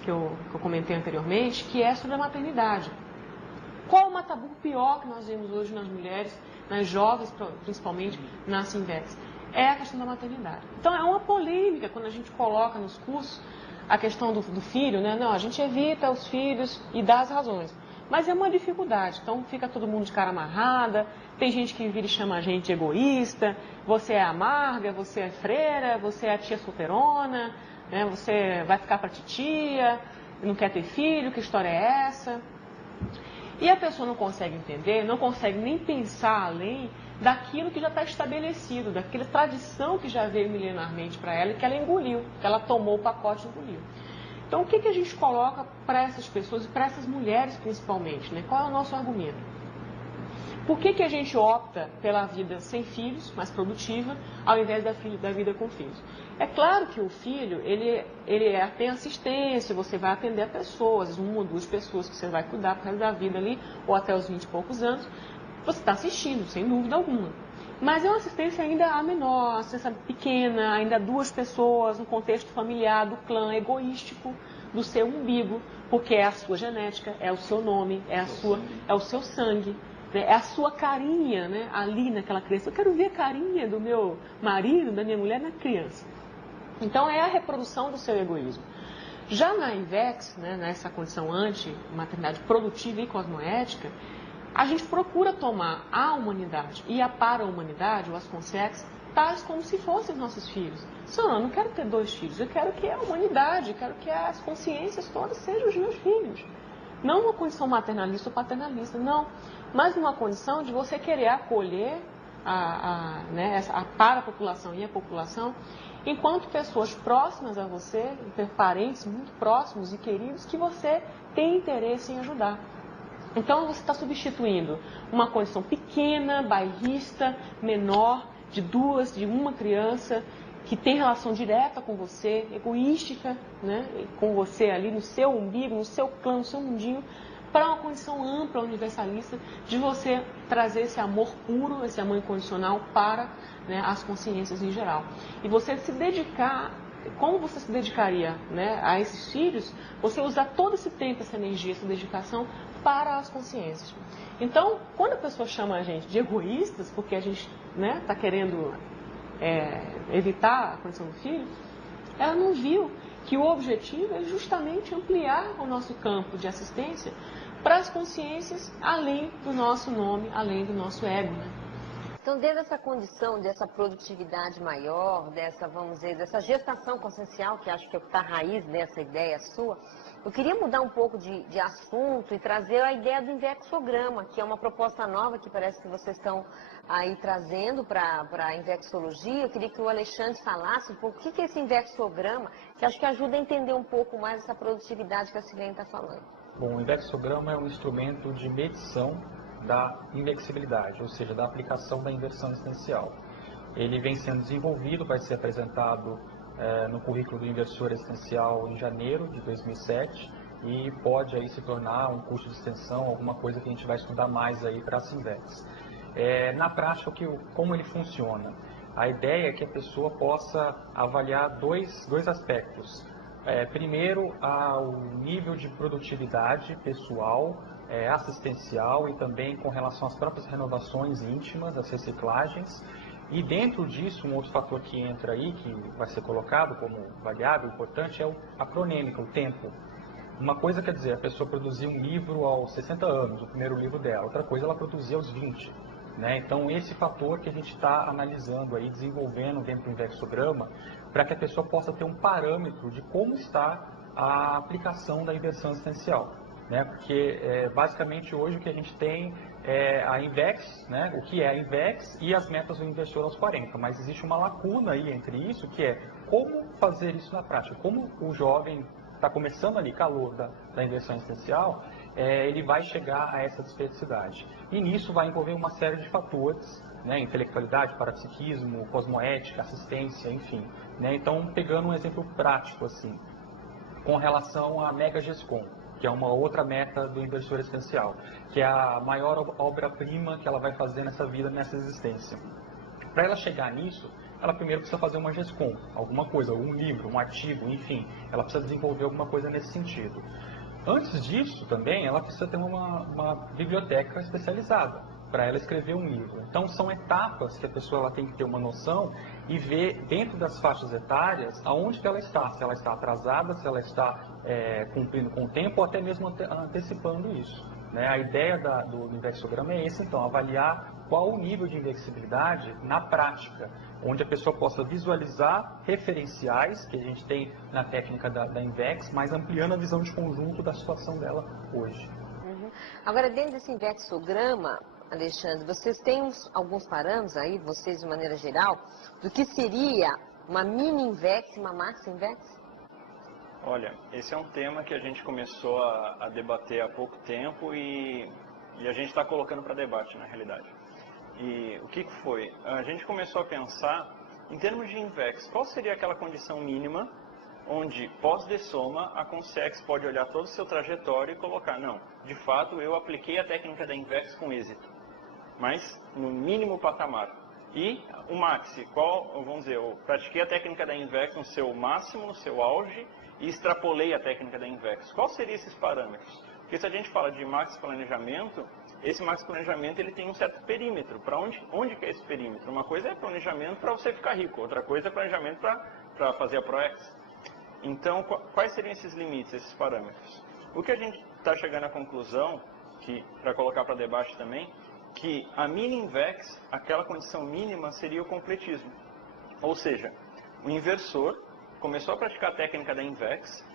que eu comentei anteriormente, que é sobre a maternidade. Qual o tabu pior que nós vemos hoje nas mulheres, nas jovens, principalmente, na Sinvex? É a questão da maternidade. Então, é uma polêmica quando a gente coloca nos cursos a questão do filho, né? Não, a gente evita os filhos e dá as razões. Mas é uma dificuldade. Então, fica todo mundo de cara amarrada. Tem gente que vira e chama a gente de egoísta. Você é amarga, você é freira, você é a tia solteirona, né? Você vai ficar para titia, não quer ter filho, que história é essa? E a pessoa não consegue entender, não consegue nem pensar além daquilo que já está estabelecido, daquela tradição que já veio milenarmente para ela e que ela engoliu, que ela tomou o pacote e engoliu. Então, o que a gente coloca para essas pessoas e para essas mulheres principalmente, né? Qual é o nosso argumento? Por que a gente opta pela vida sem filhos, mais produtiva, ao invés da vida com filhos? É claro que o filho, ele tem assistência, você vai atender a pessoas, uma ou duas pessoas que você vai cuidar por causa da vida ali, ou até os 20 e poucos anos, você está assistindo, sem dúvida alguma. Mas é uma assistência ainda menor, assistência pequena, ainda duas pessoas, no contexto familiar, do clã, egoístico, do seu umbigo, porque é a sua genética, é o seu nome, é o seu sangue. É a sua carinha, né, ali naquela criança. Eu quero ver a carinha do meu marido, da minha mulher na criança. Então, é a reprodução do seu egoísmo. Já na INVEX, né, nessa condição anti-maternidade produtiva e cosmoética, a gente procura tomar a humanidade e a para-humanidade, ou as consciências, tais como se fossem os nossos filhos. Não, eu não quero ter 2 filhos, eu quero que a humanidade, eu quero que as consciências todas sejam os meus filhos. Não uma condição maternalista ou paternalista, não. Mas numa condição de você querer acolher a para-população e a população enquanto pessoas próximas a você, parentes muito próximos e queridos que você tem interesse em ajudar. Então você está substituindo uma condição pequena, bairrista, menor, de uma criança que tem relação direta com você, egoística, né, com você ali no seu umbigo, no seu clã, no seu mundinho, para uma condição ampla, universalista, de você trazer esse amor puro, esse amor incondicional para, né, as consciências em geral. E você se dedicar, como você se dedicaria, né, a esses filhos, você usar todo esse tempo, essa energia, essa dedicação para as consciências. Então, quando a pessoa chama a gente de egoístas, porque a gente está querendo evitar a condição do filho, ela não viu que o objetivo é justamente ampliar o nosso campo de assistência para as consciências além do nosso nome, além do nosso ego, né? Então, dentro dessa condição, dessa produtividade maior, dessa gestação consciencial, que acho que é o que está a raiz dessa ideia sua, eu queria mudar um pouco de assunto e trazer a ideia do invexograma, que é uma proposta nova que parece que vocês estão aí trazendo para a invexologia. Eu queria que o Alexandre falasse um pouco o que é esse invexograma, que acho que ajuda a entender um pouco mais essa produtividade que a Silene está falando. Bom, o invexograma é um instrumento de medição da invexibilidade, ou seja, da aplicação da inversão existencial. Ele vem sendo desenvolvido, vai ser apresentado no currículo do inversor existencial em janeiro de 2007 e pode aí se tornar um curso de extensão, alguma coisa que a gente vai estudar mais aí para a Sinvex. Na prática, como ele funciona? A ideia é que a pessoa possa avaliar dois aspectos. Primeiro, o nível de produtividade pessoal, assistencial e também com relação às próprias renovações íntimas, as reciclagens. E dentro disso, um outro fator que entra aí, que vai ser colocado como variável importante, é a cronêmica, o tempo. Uma coisa quer dizer, a pessoa produzir um livro aos 60 anos, o primeiro livro dela. Outra coisa, ela produzir aos 20. Né? Então, esse fator que a gente está analisando aí, desenvolvendo dentro do invexograma, para que a pessoa possa ter um parâmetro de como está a aplicação da inversão existencial. Né? Porque, basicamente, hoje o que a gente tem é a INVEX, né? O que é a INVEX e as metas do inversor aos 40. Mas existe uma lacuna aí entre isso, que é como fazer isso na prática. Como o jovem está começando ali, calor da inversão existencial, ele vai chegar a essa especificidade. E nisso vai envolver uma série de fatores, né? Intelectualidade, parapsiquismo, cosmoética, assistência, enfim. Né? Então, pegando um exemplo prático, assim, com relação à Mega GESCOM, que é uma outra meta do inversor existencial, que é a maior obra-prima que ela vai fazer nessa vida, nessa existência. Para ela chegar nisso, ela primeiro precisa fazer uma GESCOM, alguma coisa, um livro, um artigo, enfim, ela precisa desenvolver alguma coisa nesse sentido. Antes disso, também, ela precisa ter uma biblioteca especializada para ela escrever um livro. Então, são etapas que a pessoa ela tem que ter uma noção e ver, dentro das faixas etárias, aonde que ela está. Se ela está atrasada, se ela está cumprindo com o tempo ou até mesmo antecipando isso. Né? A ideia do Invexograma é esse, então, avaliar qual o nível de invexibilidade na prática, onde a pessoa possa visualizar referenciais que a gente tem na técnica da Invex, mas ampliando a visão de conjunto da situação dela hoje. Uhum. Agora, dentro desse Invexograma, Alexandre, vocês têm alguns parâmetros aí, vocês de maneira geral, do que seria uma mini Invex e uma maxi Invex? Olha, esse é um tema que a gente começou a debater há pouco tempo e a gente está colocando para debate, na realidade. E o que foi? A gente começou a pensar, em termos de Invex, qual seria aquela condição mínima onde, pós-dessoma, a Consex pode olhar todo o seu trajetório e colocar, não, de fato eu apliquei a técnica da Invex com êxito, mas no mínimo patamar. E o Maxi, vamos dizer, eu pratiquei a técnica da Invex no seu máximo, no seu auge, e extrapolei a técnica da Invex. Qual seriam esses parâmetros? Porque se a gente fala de Maxi Planejamento, esse Maxi Planejamento ele tem um certo perímetro. Para onde que é esse perímetro? Uma coisa é planejamento para você ficar rico, outra coisa é planejamento para fazer a ProEx. Então, quais seriam esses limites, esses parâmetros? O que a gente está chegando à conclusão, para colocar para debate também, que a mini Invex, aquela condição mínima, seria o completismo. Ou seja, o inversor começou a praticar a técnica da Invex,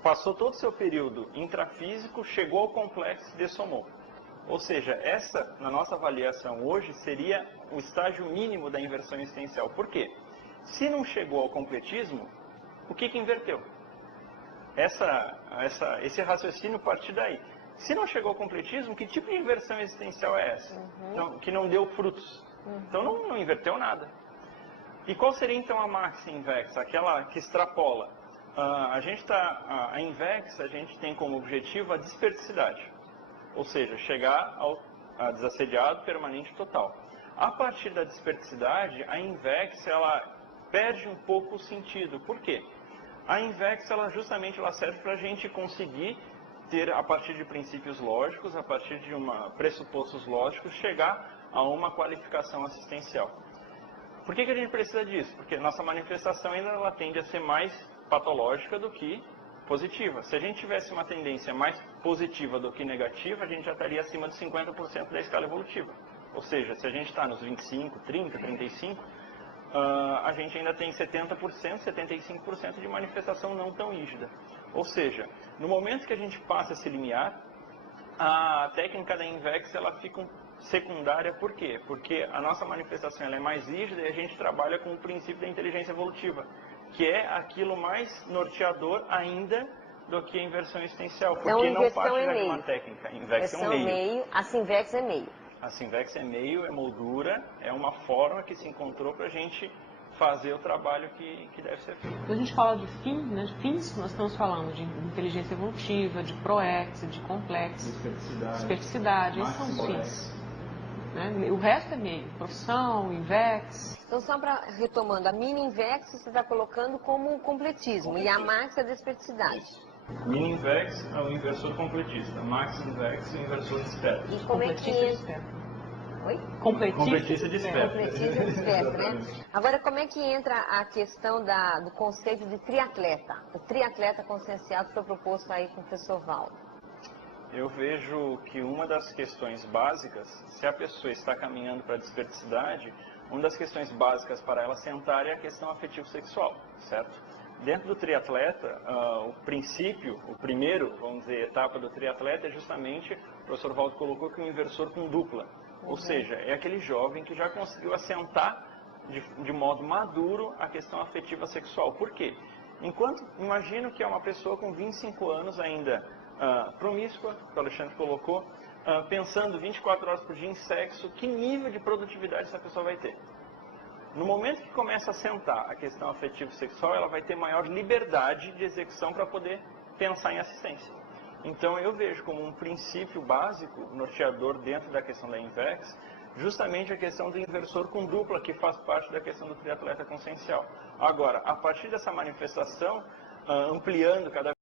passou todo o seu período intrafísico, chegou ao complexo e dessomou. Ou seja, essa, na nossa avaliação hoje, seria o estágio mínimo da inversão existencial. Por quê? Se não chegou ao completismo, o que inverteu? Esse raciocínio parte daí. Se não chegou ao completismo, que tipo de inversão existencial é essa? Então, que não deu frutos. Então não inverteu nada. E qual seria então a Maxi Invex, aquela que extrapola? A Invex a gente tem como objetivo a desperticidade, ou seja, chegar a desassediado permanente total. A partir da desperticidade, a Invex ela perde um pouco o sentido. Por quê? A Invex ela justamente serve para a gente conseguir ter, a partir de princípios lógicos, a partir de pressupostos lógicos, chegar a uma qualificação assistencial. Por que a gente precisa disso? Porque nossa manifestação ainda ela tende a ser mais patológica do que positiva. Se a gente tivesse uma tendência mais positiva do que negativa, a gente já estaria acima de 50% da escala evolutiva. Ou seja, se a gente está nos 25, 30, 35, a gente ainda tem 70%, 75% de manifestação não tão rígida. Ou seja, no momento que a gente passa esse limiar, a técnica da Invex ela fica secundária. Por quê? Porque a nossa manifestação ela é mais rígida e a gente trabalha com o princípio da inteligência evolutiva, que é aquilo mais norteador ainda do que a inversão existencial, porque então, não parte de uma técnica. A Invex é um meio. A Sinvex é meio. A Sinvex é meio, é moldura, é uma forma que se encontrou para a gente fazer o trabalho que deve ser feito. Quando a gente fala de fins, nós estamos falando de inteligência evolutiva, de ProEx, de complexo, desperticidade, esses são os fins. Né? O resto é meio, profissão, Invex. Então, só para retomando, a mini Invex você está colocando como completismo e a Max é a desperticidade. Mini Invex é o inversor completista, Max Invex é o inversor disperso. E como é que entra? Oi? Completista disperso. Completista disperso, né? Agora, como é que entra a questão do conceito de triatleta? O triatleta conscienciado que foi proposto aí com o professor Valdo. Eu vejo que uma das questões básicas, se a pessoa está caminhando para a desperticidade, uma das questões básicas para ela sentar é a questão afetivo-sexual, certo? Dentro do triatleta, o princípio, primeiro, vamos dizer, etapa do triatleta é justamente, o professor Valdo colocou que um inversor com dupla. Ou seja, é aquele jovem que já conseguiu assentar de modo maduro a questão afetiva sexual. Por quê? Imagino que é uma pessoa com 25 anos ainda promíscua, que o Alexandre colocou, pensando 24 horas por dia em sexo, que nível de produtividade essa pessoa vai ter? No momento que começa a assentar a questão afetivo-sexual, ela vai ter maior liberdade de execução para poder pensar em assistência. Então eu vejo como um princípio básico, norteador dentro da questão da Invex, justamente a questão do inversor com dupla, que faz parte da questão do triatleta consciencial. Agora, a partir dessa manifestação, ampliando cada